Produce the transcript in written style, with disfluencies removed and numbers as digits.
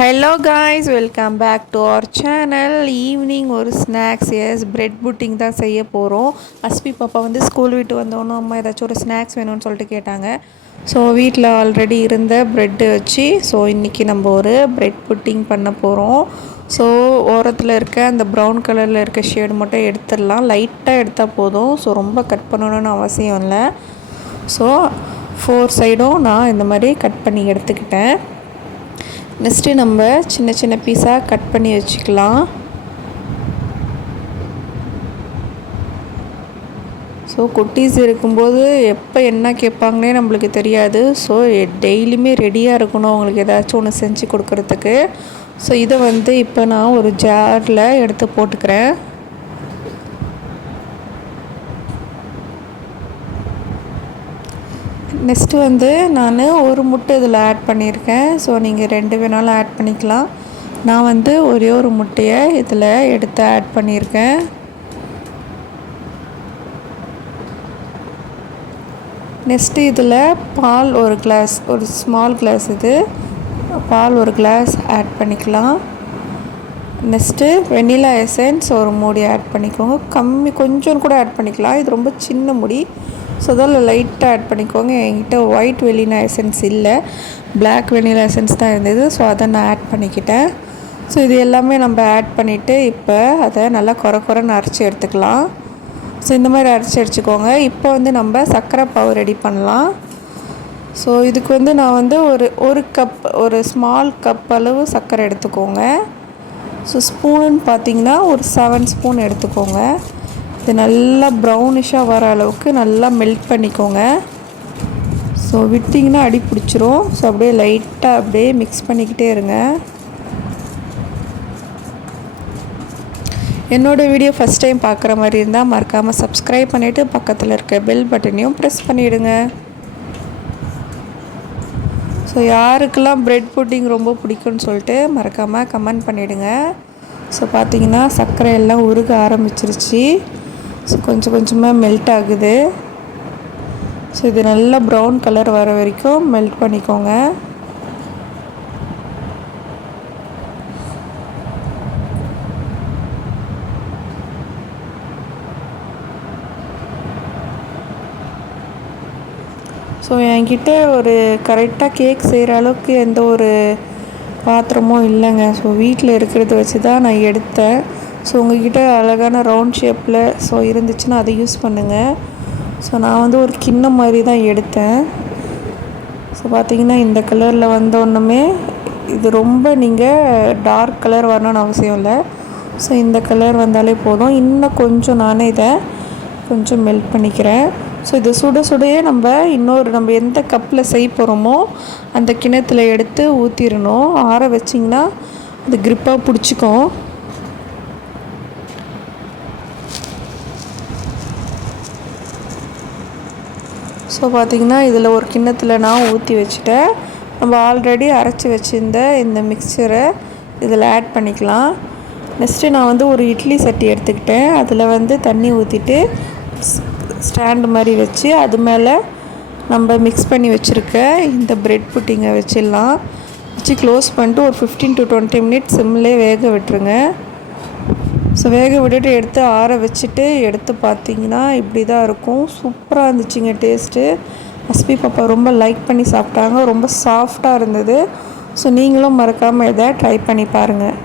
Hello guys, welcome back to our channel. Evening ஒரு snacks, bread pudding தான் செய்ய போகிறோம். அஸ்பி பாப்பா வந்து ஸ்கூல் விட்டு வந்தோன்னே அம்மா ஏதாச்சும் ஒரு ஸ்நாக்ஸ் வேணும்னு சொல்லிட்டு கேட்டாங்க. ஸோ வீட்டில் ஆல்ரெடி இருந்த ப்ரெட்டு வச்சு இன்றைக்கி நம்ம ஒரு ப்ரெட் புட்டிங் பண்ண போகிறோம். ஸோ ஓரத்தில் இருக்க அந்த ப்ரௌன் கலரில் இருக்க ஷேடு மட்டும் எடுத்துடலாம். லைட்டாக எடுத்தால் போதும். ஸோ ரொம்ப கட் பண்ணணும்னு அவசியம் இல்லை. ஸோ 4 சைடும் நான் இந்த மாதிரி கட் பண்ணி எடுத்துக்கிட்டேன். நெக்ஸ்ட்டு நம்ம சின்ன சின்ன பீஸாக கட் பண்ணி வச்சுக்கலாம். ஸோ குட்டீஸ் இருக்கும்போது எப்போ என்ன கேட்பாங்கன்னே நம்மளுக்கு தெரியாது. ஸோ டெய்லியுமே ரெடியாக இருக்கணும் அவங்களுக்கு ஏதாச்சும் ஒன்று செஞ்சு கொடுக்குறதுக்கு. ஸோ இதை வந்து இப்போ நான் ஒரு ஜாரில் எடுத்து போட்டுக்கிறேன். நெக்ஸ்ட்டு வந்து நான் ஒரு முட்டை இதில் ஆட் பண்ணியிருக்கேன். ஸோ நீங்கள் 2 வேணாலும் ஆட் பண்ணிக்கலாம். நான் வந்து ஒரே ஒரு முட்டையை இதில் எடுத்து ஆட் பண்ணியிருக்கேன். நெக்ஸ்ட்டு இதில் பால் ஒரு கிளாஸ், ஒரு ஸ்மால் கிளாஸ், இது பால் ஒரு கிளாஸ் ஆட் பண்ணிக்கலாம். நெக்ஸ்ட்டு வெண்ணிலா எசன்ஸ் ஒரு மூடி ஆட் பண்ணிக்கோங்க. கொஞ்சம் கூட ஆட் பண்ணிக்கலாம். இது ரொம்ப சின்ன முடி. ஸோ அதில் லைட்டாக ஆட் பண்ணிக்கோங்க. என்கிட்ட ஒயிட் வெனிலா எசன்ஸ் இல்லை, பிளாக் வெனிலா எசன்ஸ் தான் இருந்தது. ஸோ அதை நான் ஆட் பண்ணிக்கிட்டேன். ஸோ இது எல்லாமே நம்ம ஆட் பண்ணிவிட்டு இப்போ அதை நல்லா குறைன்னு அரைச்சி எடுத்துக்கலாம். ஸோ இந்த மாதிரி அரைச்சி எடுத்துக்கோங்க. இப்போ வந்து நம்ம சர்க்கரை பாவு ரெடி பண்ணலாம். ஸோ இதுக்கு வந்து நான் வந்து ஒரு கப், ஒரு ஸ்மால் கப் அளவு சர்க்கரை எடுத்துக்கோங்க. ஸோ ஸ்பூனுன்னு பார்த்தீங்கன்னா ஒரு 7 ஸ்பூன் எடுத்துக்கோங்க. இது நல்லா ப்ரௌனிஷாக வர அளவுக்கு நல்லா மெல்ட் பண்ணிக்கோங்க. ஸோ விட்டிங்கன்னா அடி பிடிச்சிரும். ஸோ அப்படியே லைட்டாக அப்படியே மிக்ஸ் பண்ணிக்கிட்டே இருங்க. என்னோடய வீடியோ ஃபஸ்ட் டைம் பார்க்குற மாதிரி இருந்தால் மறக்காமல் சப்ஸ்கிரைப் பண்ணிவிட்டு பக்கத்தில் இருக்க பெல் பட்டனையும் ப்ரெஸ் பண்ணிவிடுங்க. ஸோ யாருக்கெல்லாம் ப்ரெட் புட்டிங் ரொம்ப பிடிக்கும்னு சொல்லிட்டு மறக்காமல் கமெண்ட் பண்ணிவிடுங்க. ஸோ பார்த்திங்கன்னா சர்க்கரை எல்லாம் உருக ஆரம்பிச்சிருச்சு. ஸோ கொஞ்சமாக மெல்ட் ஆகுது. ஸோ இது நல்லா ப்ரௌன் கலர் வர வரைக்கும் மெல்ட் பண்ணிக்கோங்க. ஸோ என்கிட்ட ஒரு கரெக்டாக கேக் செய்கிற அளவுக்கு எந்த ஒரு பாத்திரமும் இல்லைங்க. ஸோ வீட்டில் இருக்கிறத வச்சு தான் நான் எடுத்தேன். ஸோ உங்கள்கிட்ட அழகான ரவுண்ட் ஷேப்பில் இருந்துச்சுன்னா அதை யூஸ் பண்ணுங்கள். ஸோ நான் வந்து ஒரு கிண்ணம் மாதிரி தான் எடுத்தேன். ஸோ பார்த்திங்கன்னா இந்த கலரில் வந்தோன்னுமே இது ரொம்ப நீங்கள் டார்க் கலர் வரணும்னு அவசியம் இல்லை. ஸோ இந்த கலர் வந்தாலே போதும். இன்னும் கொஞ்சம் நானே இதை கொஞ்சம் மெல்ட் பண்ணிக்கிறேன். ஸோ இது சுடையே நம்ம எந்த கப்பில் செய்ய போகிறோமோ அந்த கிண்ணத்தில் எடுத்து ஊற்றிடணும். ஆற வச்சிங்கன்னா அது க்ரிப்பாக பிடிச்சிக்கும். ஸோ பார்த்திங்கன்னா இதில் ஒரு கிண்ணத்தில் நான் ஊற்றி வச்சுட்டேன். நம்ம ஆல்ரெடி அரைச்சி வச்சுருந்த இந்த மிக்சரை இதில் ஆட் பண்ணிக்கலாம். நெக்ஸ்ட்டு நான் வந்து ஒரு இட்லி சட்டி எடுத்துக்கிட்டேன். அதில் வந்து தண்ணி ஊற்றிட்டு ஸ்டாண்டு மாதிரி வச்சு அது மேலே நம்ம மிக்ஸ் பண்ணி வச்சுருக்க இந்த ப்ரெட் புட்டிங்கை வச்சிடலாம். வச்சு க்ளோஸ் பண்ணிட்டு ஒரு 15 to 20 மினிட்ஸ் சிம்மிலே வேக விட்டுருங்க. ஸோ வேக விட்டுட்டு எடுத்து ஆற வச்சுட்டு எடுத்து பார்த்திங்கன்னா இப்படி தான் இருக்கும். சூப்பராக இருந்துச்சுங்க டேஸ்ட்டு. அஸ்பி பாப்பா ரொம்ப லைக் பண்ணி சாப்பிட்டாங்க. ரொம்ப சாஃப்டாக இருந்தது. ஸோ நீங்களும் மறக்காமல் இதை ட்ரை பண்ணி பாருங்கள்.